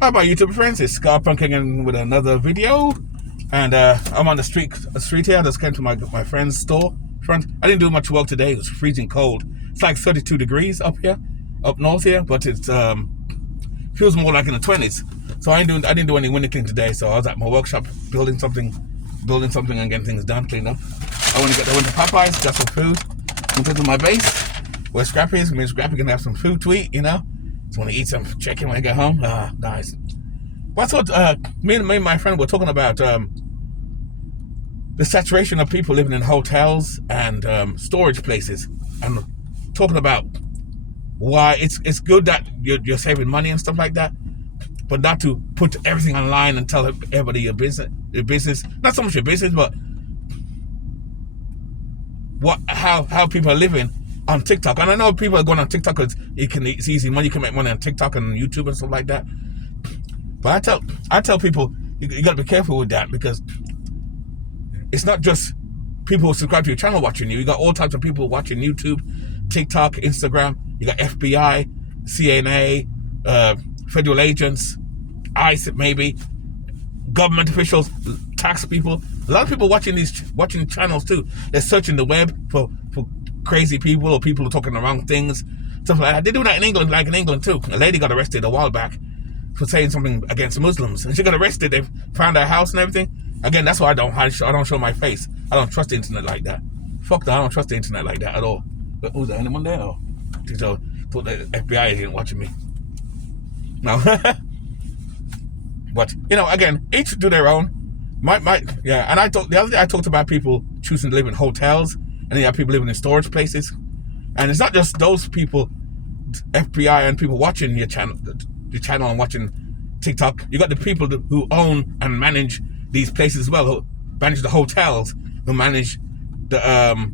How about YouTube friends? It's Scott Punk again with another video. And I'm on the street here. I just came to my friend's store front. I didn't do much work today. It was freezing cold. It's like 32 degrees up here, up north here, but it feels more like in the 20s. So I didn't do any winter cleaning today. So I was at my workshop building something and getting things done, cleaned up. I want to went to Popeyes, got some food, went to my base where Scrappy is. Me and Scrappy gonna have some food to eat, you know. Just want to eat some chicken when I get home. Nice. Well, I thought me and my friend were talking about the saturation of people living in hotels and storage places, and talking about why it's good that you're saving money and stuff like that, but not to put everything online and tell everybody your business. Not so much your business, but how people are living on TikTok. And I know people are going on TikTok because it's easy money. You can make money on TikTok and YouTube and stuff like that. But I tell people you got to be careful with that, because it's not just people who subscribe to your channel watching you. You got all types of people watching YouTube, TikTok, Instagram. You got FBI, CNA, federal agents, ICE maybe, government officials, tax people. A lot of people watching channels too. They're searching the web for crazy people or people who are talking the wrong things, stuff like that. They do that in England too. A lady got arrested a while back for saying something against Muslims, and she got arrested. They found her house and everything. Again, that's why I don't show my face. I don't trust the internet like that. Fuck that. I don't trust the internet like that at all. But who's there? Anyone there? So thought the FBI agent watching me. No. But you know, again, each do their own. Yeah. And the other day I talked about people choosing to live in hotels, and then you have people living in storage places. And it's not just those people, FBI and people watching your channel and watching TikTok. You got the people who own and manage these places as well, who manage the hotels, who manage the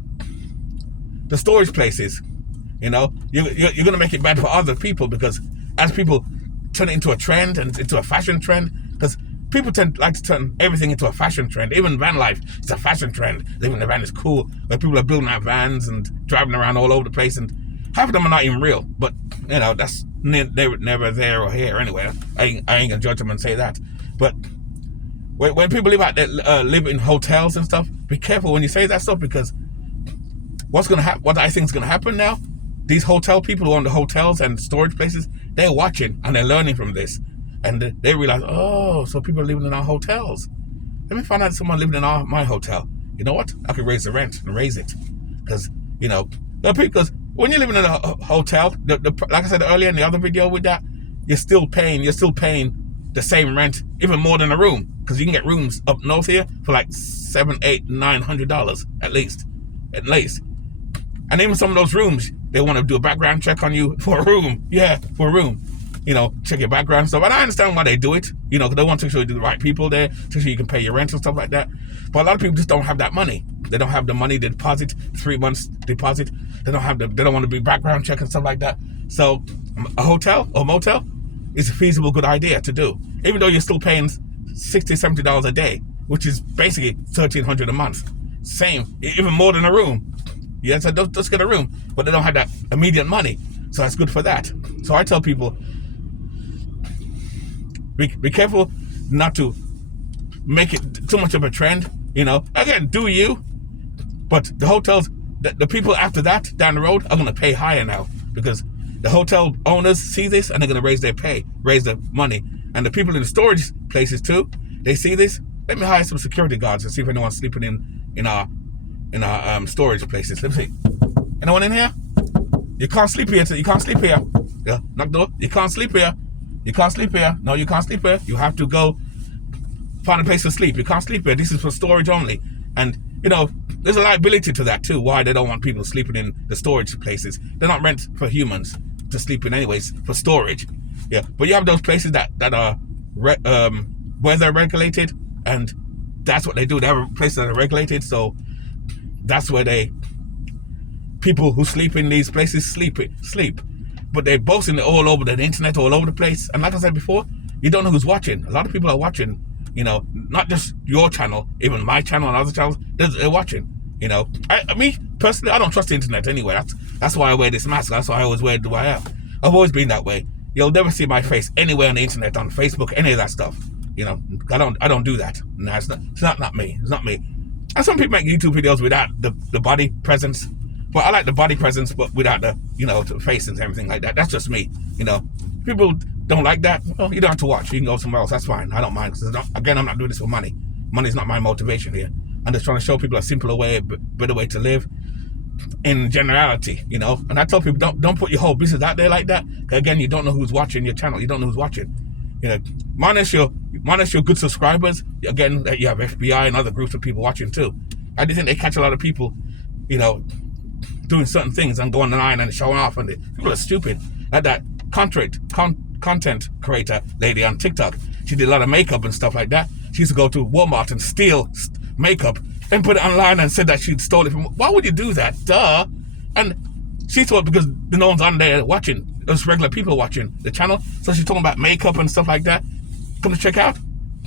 storage places. You know, you're going to make it bad for other people, because as people turn it into a trend and into a fashion trend, because people like to turn everything into a fashion trend. Even van life, it's a fashion trend. Living in a van is cool, where people are building out vans and driving around all over the place, and half of them are not even real. But you know, that's never there or here anyway. I ain't gonna judge them and say that. But when people live in hotels and stuff, be careful when you say that stuff, because what I think is gonna happen now, these hotel people who own the hotels and storage places, they're watching and they're learning from this, and they realize, oh, so people are living in our hotels. Let me find out someone living in my hotel. You know what? I could raise the rent and raise it, because you know, because when you're living in a hotel, like I said earlier in the other video with that, you're still paying the same rent, even more than a room, because you can get rooms up north here for like $700, $800, $900 at least. And even some of those rooms, they want to do a background check on you for a room. Yeah, for a room. You know, check your background and stuff. And I understand why they do it. You know, because they want to make sure you do the right people there, to make sure you can pay your rent and stuff like that. But a lot of people just don't have that money. They don't have the money to deposit, 3 months deposit. They don't want to be background check and stuff like that. So a hotel or motel is a feasible good idea to do. Even though you're still paying $60, $70 a day, which is basically $1,300 a month. Same, even more than a room. Yeah, so just get a room. But they don't have that immediate money. So that's good for that. So I tell people, be careful not to make it too much of a trend. You know, again, do you? But the hotels, the people after that down the road are going to pay higher now, because the hotel owners see this and they're going to raise their money. And the people in the storage places too, they see this. Let me hire some security guards and see if anyone's sleeping in our storage places. Let me see. Anyone in here? You can't sleep here. You can't sleep here. Yeah, knock door. You can't sleep here. You can't sleep here. No, you can't sleep here. You have to go find a place to sleep. You can't sleep here. This is for storage only. And you know, there's a liability to that too. Why they don't want people sleeping in the storage places? They're not meant for humans to sleep in anyways, for storage. Yeah, but you have those places that are weather regulated, and that's what they do. They have places that are regulated, so that's where people who sleep in these places sleep. But they're posting it all over the internet, all over the place. And like I said before, you don't know who's watching. A lot of people are watching, you know, not just your channel, even my channel and other channels, they're watching. You know, me personally, I don't trust the internet anyway. That's why I wear this mask. That's why I always wear the way I have. I've always been that way. You'll never see my face anywhere on the internet, on Facebook, any of that stuff. You know, I don't do that. No, it's not me. It's not me. And some people make YouTube videos without the body presence. But I like the body presence, but without the, you know, the face and everything like that. That's just me. You know, people don't like that. Well, you don't have to watch. You can go somewhere else. That's fine. I don't mind. Because again, I'm not doing this for money. Money's not my motivation here. I'm just trying to show people a simpler way, a better way to live in generality, you know. And I tell people, don't put your whole business out there like that. Again, you don't know who's watching your channel. You don't know who's watching. You know, minus your good subscribers. Again, you have FBI and other groups of people watching too. I do think they catch a lot of people, you know, doing certain things and going online and showing off, and people are stupid. Like that content creator lady on TikTok. She did a lot of makeup and stuff like that. She used to go to Walmart and steal makeup and put it online and said that she'd stole it from. Why would you do that? Duh. And she thought because no one's on there watching, there's regular people watching the channel, so she's talking about makeup and stuff like that. Come to check out,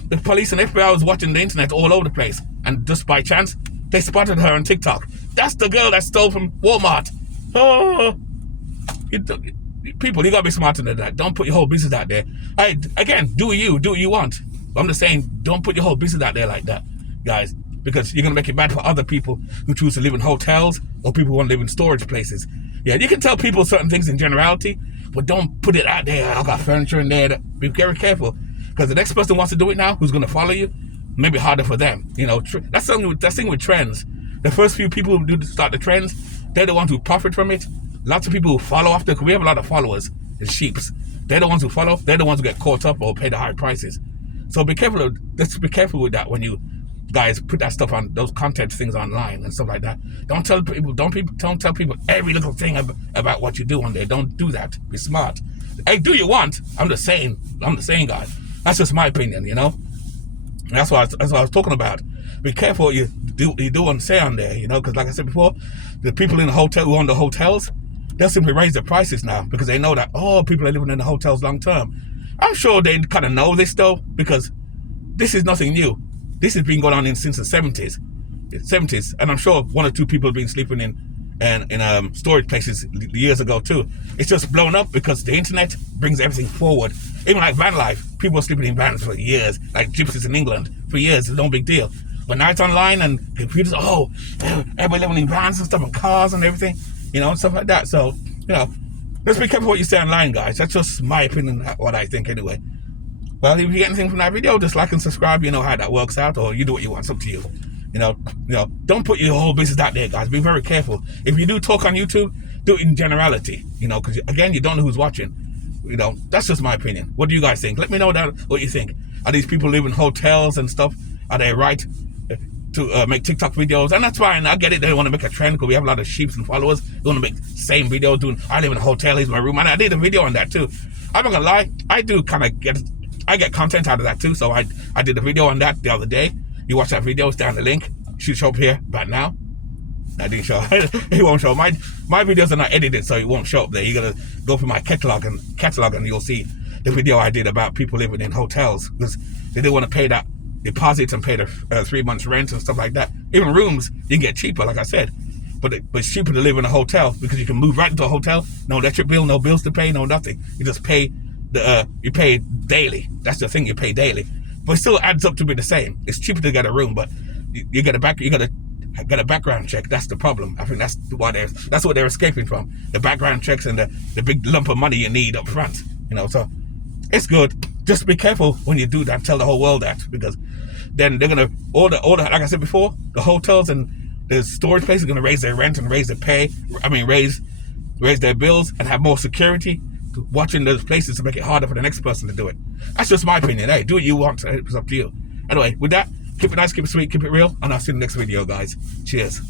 the police and FBI was watching the internet all over the place, and just by chance they spotted her on TikTok. That's the girl that stole from Walmart. Oh, people, you gotta be smarter than that. Don't put your whole business out there. Again, do what you want. I'm just saying, don't put your whole business out there like that, guys, because you're gonna make it bad for other people who choose to live in hotels or people who want to live in storage places. Yeah, you can tell people certain things in generality, but don't put it out there. I got furniture in there. Be very careful, because the next person who wants to do it now, who's gonna follow you, maybe harder for them. You know, that's the thing with trends. The first few people who do start the trends, they're the ones who profit from it. Lots of people who follow after, because we have a lot of followers and sheeps. They're the ones who follow. They're the ones who get caught up or pay the high prices. So be careful. Let's be careful with that when you guys put that stuff on, those content things online and stuff like that. Don't tell people every little thing about what you do on there. Don't do that. Be smart. Hey, do you want? I'm the same guy. That's just my opinion, you know. That's what I was talking about. Be careful what you do and say on there, you know, because like I said before, the people in the hotel who own the hotels, they'll simply raise the prices now because they know that, oh, people are living in the hotels long term. I'm sure they kind of know this though, because this is nothing new. This has been going on since the 70s, and I'm sure one or two people have been sleeping in storage places years ago too. It's just blown up because the internet brings everything forward. Even like van life, people were sleeping in vans for years, like gypsies in England for years. It's no big deal. But now it's online and computers. Oh, everybody living in vans and stuff, and cars and everything, you know, and stuff like that. So, you know, let's be careful what you say online, guys. That's just my opinion, what I think anyway. Well, if you get anything from that video, just like and subscribe. You know how that works out, or you do what you want. It's up to you. You know, don't put your whole business out there, guys. Be very careful. If you do talk on YouTube, do it in generality. You know, because again, you don't know who's watching. You know, that's just my opinion. What do you guys think? Let me know what you think. Are these people live in hotels and stuff? Are they right to make TikTok videos? And that's fine. I get it. They want to make a trend because we have a lot of sheeps and followers. They want to make the same video doing, I live in a hotel, here's my room. And I did a video on that too. I'm not gonna lie, I do kind of get content out of that too. So I did a video on that the other day. You watch that video, it's down the link. It should show up here about now. I didn't show. It won't show. My videos are not edited, so it won't show up there. You're gonna go through my catalog and you'll see the video I did about people living in hotels because they didn't want to pay that deposit and pay the 3 months rent and stuff like that. Even rooms you can get cheaper, like I said, but it's cheaper to live in a hotel because you can move right into a hotel. No electric bill, no bills to pay, no nothing. You just pay you pay daily. That's the thing, you pay daily, but it still adds up to be the same. It's cheaper to get a room, but you get a background check. That's the problem. I think that's what they're escaping from, the background checks and the big lump of money you need up front, you know. So it's good. Just be careful when you do that. Tell the whole world that, because then they're gonna all the like I said before, the hotels and the storage places are gonna raise their rent and raise their bills and have more security watching those places to make it harder for the next person to do it. That's just my opinion. Hey, do what you want. It's up to you. Anyway, with that, keep it nice, keep it sweet, keep it real, and I'll see you in the next video, guys. Cheers.